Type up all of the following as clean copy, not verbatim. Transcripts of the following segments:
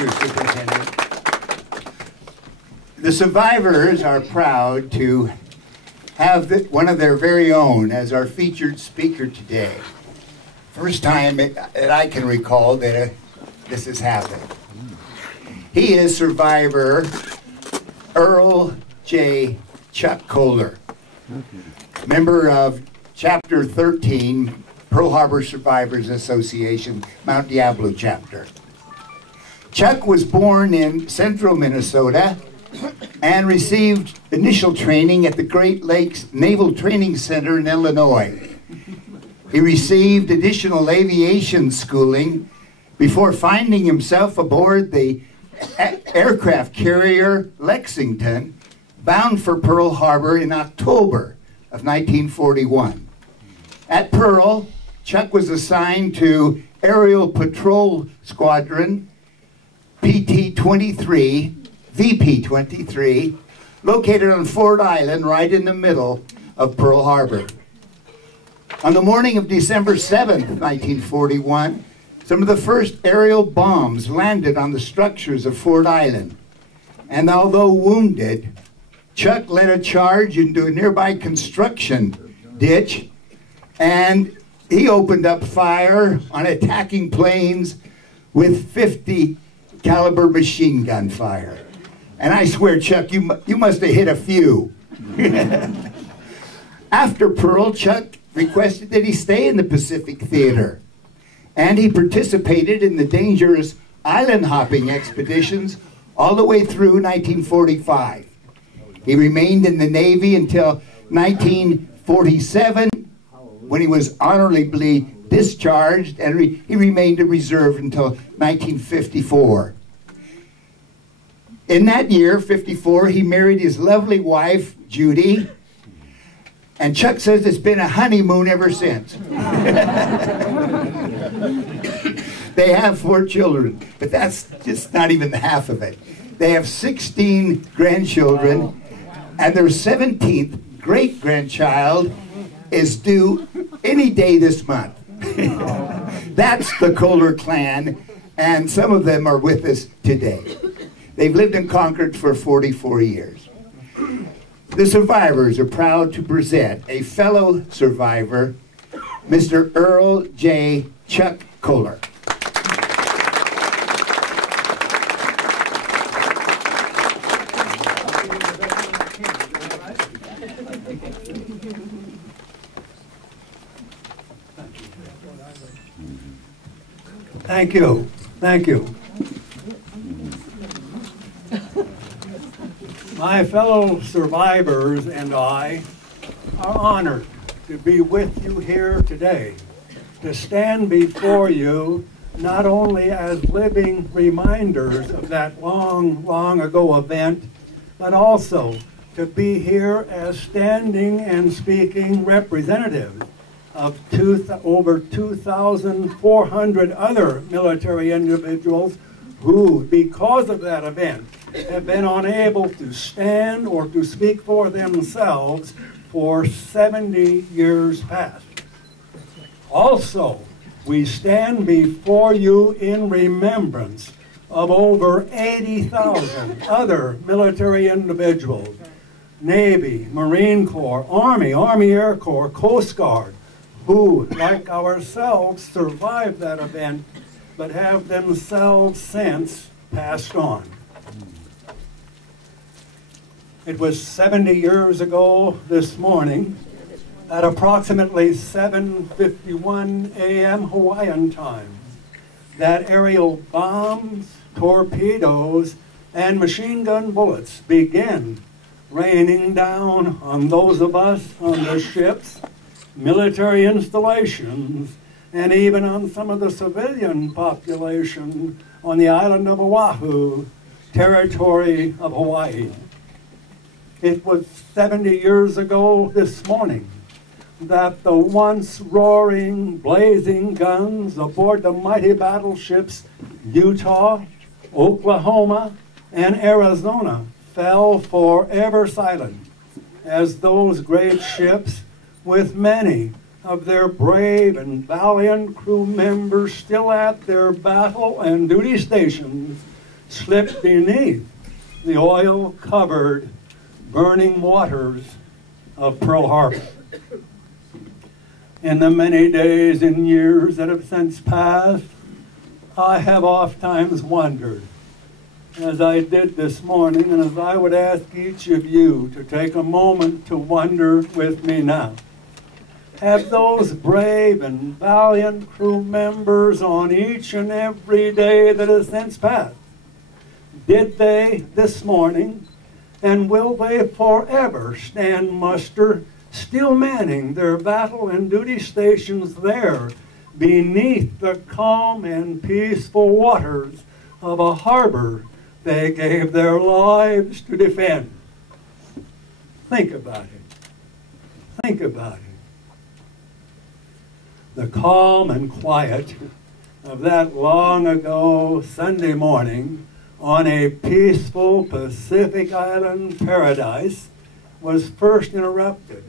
Thank you, Superintendent. The survivors are proud to have one of their very own as our featured speaker today. First time that I can recall that this has happened. He is survivor Earl J. Chuck Kohler, member of Chapter 13, Pearl Harbor Survivors Association, Mount Diablo chapter. Chuck was born in central Minnesota and received initial training at the Great Lakes Naval Training Center in Illinois. He received additional aviation schooling before finding himself aboard the aircraft carrier Lexington, bound for Pearl Harbor in October of 1941. At Pearl, Chuck was assigned to Aerial Patrol Squadron PT-23, VP-23, located on Ford Island right in the middle of Pearl Harbor. On the morning of December 7th, 1941, some of the first aerial bombs landed on the structures of Ford Island. And although wounded, Chuck led a charge into a nearby construction ditch, and he opened up fire on attacking planes with .50 caliber machine gun fire. And I swear, Chuck, you must have hit a few. After Pearl, Chuck requested that he stay in the Pacific Theater, and he participated in the dangerous island hopping expeditions all the way through 1945. He remained in the Navy until 1947, when he was honorably discharged, and he remained a reserve until 1954. In that year, 54, he married his lovely wife, Judy, and Chuck says it's been a honeymoon ever since. They have 4 children, but that's just not even half of it. They have 16 grandchildren, and their 17th great-grandchild is due any day this month. That's the Kohler clan, and some of them are with us today. They've lived in Concord for 44 years. The survivors are proud to present a fellow survivor, Mr. Earl J. Chuck Kohler. Thank you. Thank you. My fellow survivors and I are honored to be with you here today, to stand before you not only as living reminders of that long, long ago event, but also to be here as standing and speaking representatives of over 2,400 other military individuals who, because of that event, have been unable to stand or to speak for themselves for 70 years past. Also, we stand before you in remembrance of over 80,000 other military individuals, Navy, Marine Corps, Army, Army Air Corps, Coast Guard, who, like ourselves, survived that event, but have themselves since passed on. It was 70 years ago this morning, at approximately 7:51 a.m. Hawaiian time, that aerial bombs, torpedoes, and machine gun bullets began raining down on those of us on the ships, military installations, and even on some of the civilian population on the island of Oahu, territory of Hawaii. It was 70 years ago this morning that the once roaring, blazing guns aboard the mighty battleships Utah, Oklahoma, and Arizona fell forever silent as those great ships, with many of their brave and valiant crew members still at their battle and duty stations, slipped beneath the oil-covered, burning waters of Pearl Harbor. In the many days and years that have since passed, I have oft times wondered, as I did this morning, and as I would ask each of you to take a moment to wonder with me now. Have those brave and valiant crew members on each and every day that has since passed, did they this morning, and will they forever stand muster, still manning their battle and duty stations there, beneath the calm and peaceful waters of a harbor they gave their lives to defend? Think about it. Think about it. The calm and quiet of that long ago Sunday morning on a peaceful Pacific Island paradise was first interrupted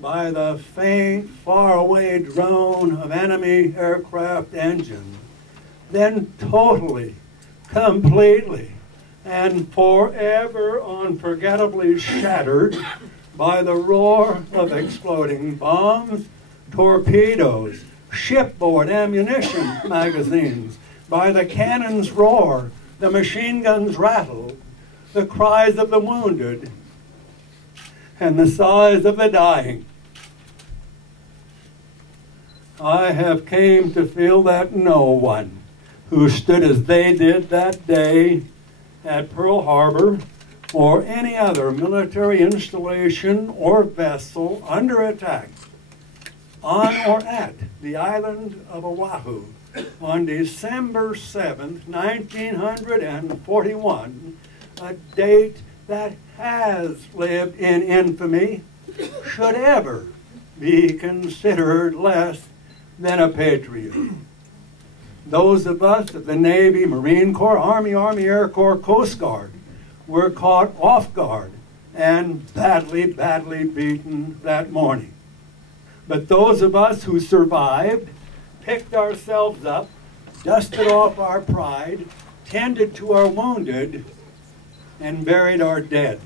by the faint, faraway drone of enemy aircraft engines, then totally, completely, and forever unforgettably shattered by the roar of exploding bombs, torpedoes, shipboard ammunition magazines, by the cannons' roar, the machine guns' rattle, the cries of the wounded, and the sighs of the dying. I have came to feel that no one who stood as they did that day at Pearl Harbor or any other military installation or vessel under attack on or at the island of Oahu on December 7th, 1941, a date that has lived in infamy, should ever be considered less than a patriot. Those of us of the Navy, Marine Corps, Army Air Corps, Coast Guard were caught off guard and badly, badly beaten that morning. But those of us who survived picked ourselves up, dusted off our pride, tended to our wounded, and buried our dead.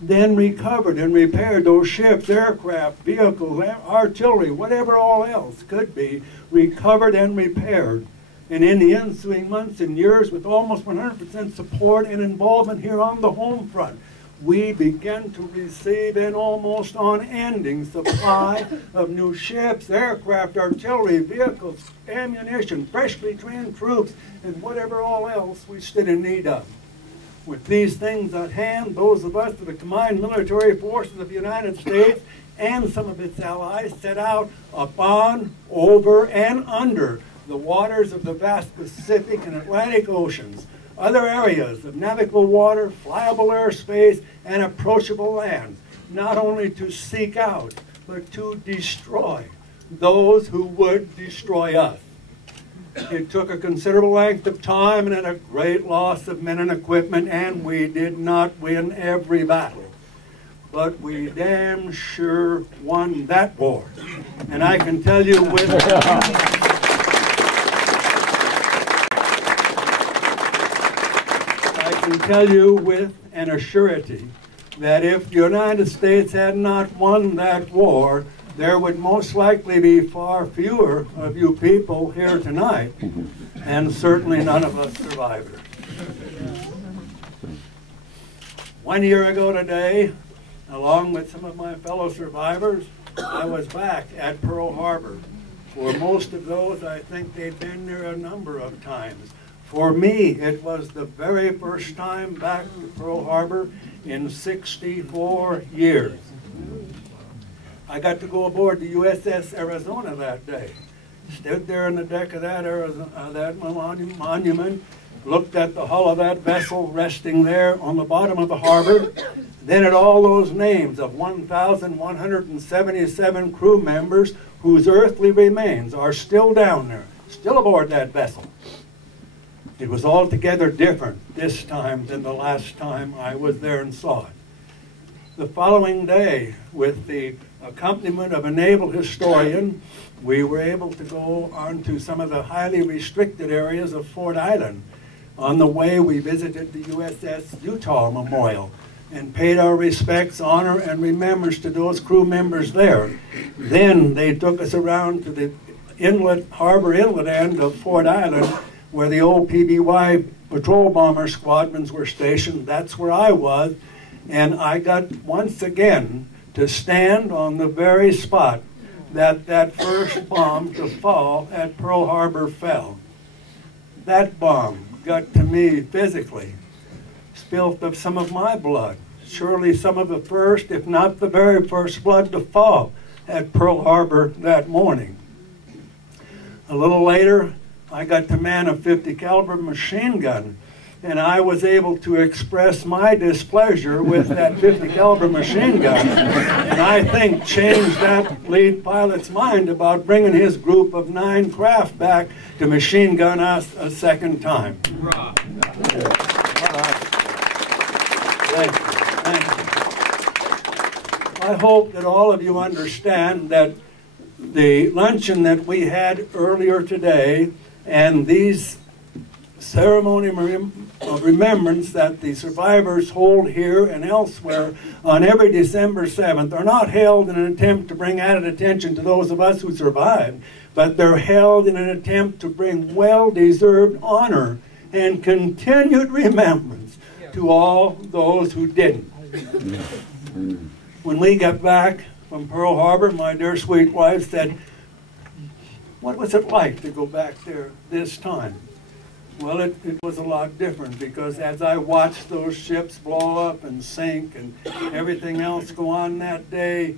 Then recovered and repaired those ships, aircraft, vehicles, artillery, whatever all else could be, recovered and repaired. And in the ensuing months and years, with almost 100% support and involvement here on the home front, we began to receive an almost unending supply of new ships, aircraft, artillery, vehicles, ammunition, freshly trained troops, and whatever all else we stood in need of. With these things at hand, those of us of the combined military forces of the United States and some of its allies set out upon, over, and under the waters of the vast Pacific and Atlantic Oceans, other areas of navigable water, flyable airspace, and approachable land, not only to seek out, but to destroy those who would destroy us. It took a considerable length of time and at a great loss of men and equipment, and we did not win every battle. But we damn sure won that war. And I can tell you with... I can tell you with an assurity that if the United States had not won that war, there would most likely be far fewer of you people here tonight, and certainly none of us survivors. 1 year ago today, along with some of my fellow survivors, I was back at Pearl Harbor. For most of those, I think they'd been there a number of times. For me, it was the very first time back to Pearl Harbor in 64 years. I got to go aboard the USS Arizona that day. Stood there on the deck of that monument, looked at the hull of that vessel resting there on the bottom of the harbor, then at all those names of 1,177 crew members whose earthly remains are still down there, still aboard that vessel. It was altogether different this time than the last time I was there and saw it. The following day, with the accompaniment of a naval historian, we were able to go on to some of the highly restricted areas of Ford Island, On the way, we visited the USS Utah Memorial and paid our respects, honor, and remembrance to those crew members there. Then they took us around to the harbor inlet end of Fort Island, where the old PBY patrol bomber squadrons were stationed. That's where I was, and I got once again to stand on the very spot that first bomb to fall at Pearl Harbor fell. That bomb got to me physically, spilt of some of my blood, surely some of the first, if not the very first blood to fall at Pearl Harbor that morning. A little later, I got to man a .50 caliber machine gun, and I was able to express my displeasure with that .50 caliber machine gun, and I think changed that lead pilot's mind about bringing his group of 9 craft back to machine gun us a second time. Thank you. Thank you. I hope that all of you understand that the luncheon that we had earlier today and these ceremony of remembrance that the survivors hold here and elsewhere on every December 7th are not held in an attempt to bring added attention to those of us who survived, but they're held in an attempt to bring well-deserved honor and continued remembrance to all those who didn't. When we got back from Pearl Harbor, my dear sweet wife said, "What was it like to go back there this time?" Well, it was a lot different, because as I watched those ships blow up and sink and everything else go on that day,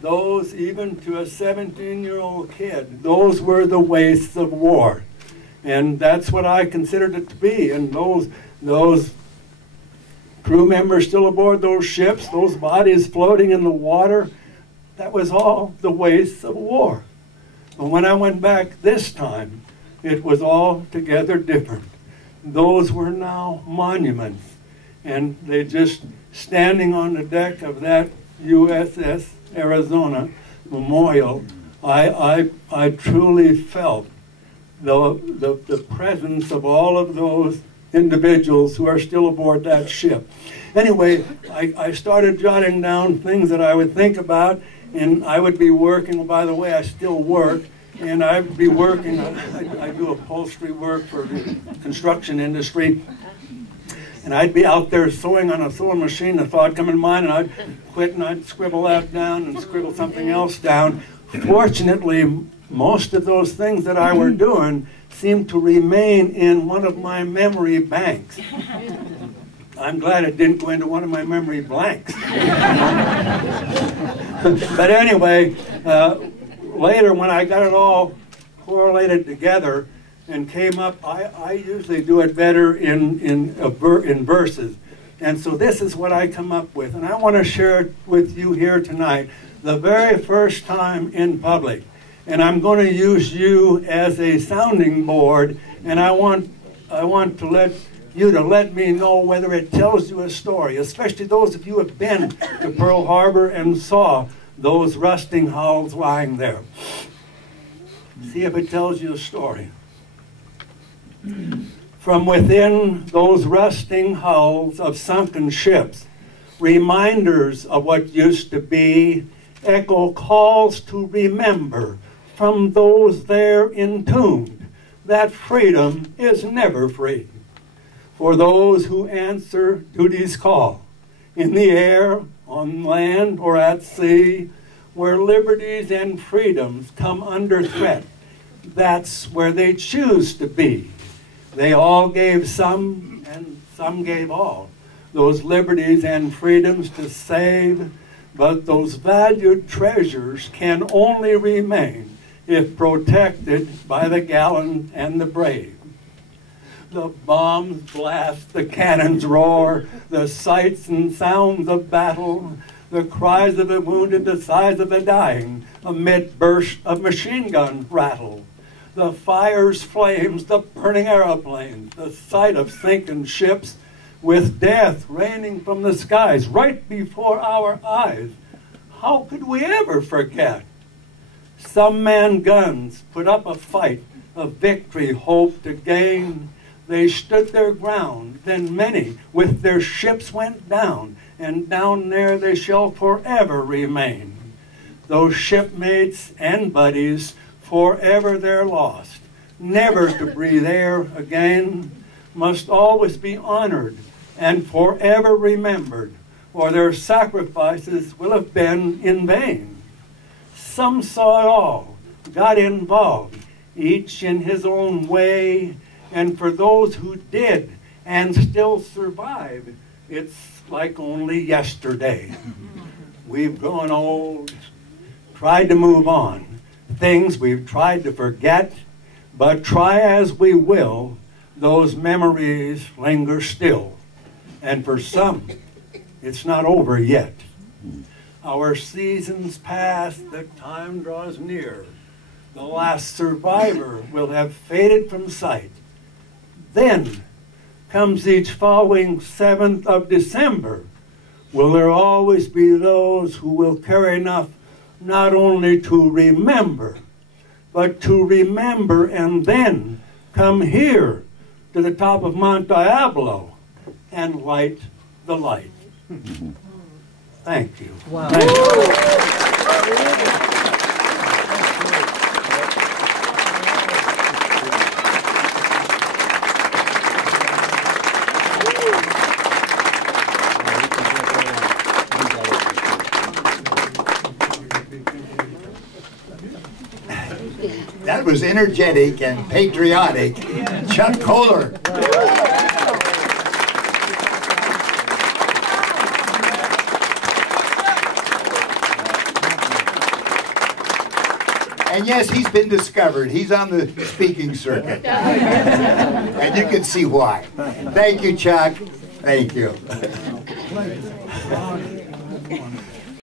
those, even to a 17-year-old kid, those were the wastes of war. And that's what I considered it to be. And those crew members still aboard those ships, those bodies floating in the water, that was all the wastes of war. But when I went back this time, it was altogether different. Those were now monuments, and they just standing on the deck of that USS Arizona Memorial, I truly felt the presence of all of those individuals who are still aboard that ship. Anyway, I started jotting down things that I would think about, and I would be working, by the way, I still work, and I'd be working, I do upholstery work for the construction industry, and I'd be out there sewing on a sewing machine, a thought come in mind, and I'd quit and I'd scribble that down and scribble something else down. Fortunately, most of those things that I were doing seemed to remain in one of my memory banks. I'm glad it didn't go into one of my memory blanks. But anyway, later when I got it all correlated together and came up, I usually do it better in verses. And so this is what I come up with. And I want to share it with you here tonight, the very first time in public. And I'm going to use you as a sounding board, and I want to let you to let me know whether it tells you a story, especially those of you who have been to Pearl Harbor and saw those rusting hulls lying there. See if it tells you a story. From within those rusting hulls of sunken ships, reminders of what used to be, echo calls to remember from those there entombed that freedom is never free. For those who answer duty's call, in the air, on land, or at sea, where liberties and freedoms come under threat, that's where they choose to be. They all gave some, and some gave all, those liberties and freedoms to save, but those valued treasures can only remain if protected by the gallant and the brave. The bombs blast, the cannons roar, the sights and sounds of battle, the cries of the wounded, the sighs of the dying, amid bursts of machine gun rattle. The fires, flames, the burning aeroplanes, the sight of sinking ships, with death raining from the skies right before our eyes. How could we ever forget? Some man guns put up a fight, a victory hoped to gain. they stood their ground. Then many with their ships went down, and down there they shall forever remain. Those shipmates and buddies, forever they're lost, never to breathe air again, must always be honored and forever remembered, or their sacrifices will have been in vain. Some saw it all, got involved, each in his own way, and for those who did and still survive, it's like only yesterday. We've grown old, tried to move on, things we've tried to forget, but try as we will, those memories linger still. And for some, it's not over yet. Our seasons pass, the time draws near. The last survivor will have faded from sight. Then comes each following 7th of December. Will there always be those who will care enough not only to remember, but to remember and then come here to the top of Mount Diablo and light the light. Thank you. Wow. Thank you. That was energetic and patriotic. Chuck Kohler. And yes, he's been discovered. He's on the speaking circuit. And you can see why. Thank you, Chuck. Thank you.